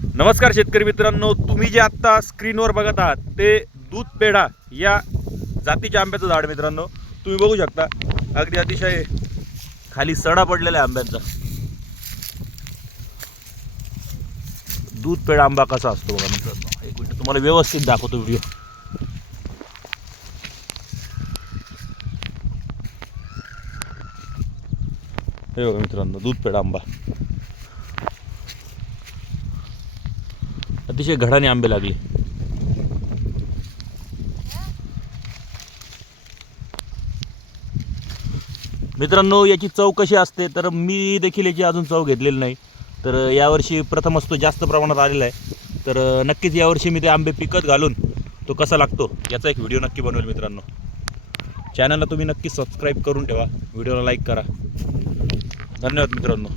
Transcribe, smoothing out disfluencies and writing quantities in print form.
नमस्कार शेतकरी मित्रांनो, तुम्ही जे आत्ता स्क्रीनवर बघत आहात ते दूध पेढा या जातीच्या आंब्याचं झाड मित्रांनो. तुम्ही बघू शकता अगदी अतिशय खाली सडा पडलेला आहे आंब्यांचा. दूध पेढा आंबा कसा असतो बघा मित्रांनो. एक मिनिट तुम्हाला व्यवस्थित दाखवतो व्हिडिओ. हे बघा मित्रांनो, दूध पेढा आंबा. अतिशय घडाने आंबे लागले. मित्रांनो, याची चव कशी असते तर मी देखील याची अजून चव घेतलेली नाही. तर यावर्षी प्रथमच तो जास्त प्रमाणात आलेला आहे. तर नक्कीच यावर्षी मी ते आंबे पिकत घालून तो कसा लागतो याचा एक व्हिडिओ नक्की बनवेल मित्रांनो. चॅनलला तुम्ही नक्की सबस्क्राईब करून ठेवा, व्हिडिओला लाईक करा. धन्यवाद मित्रांनो.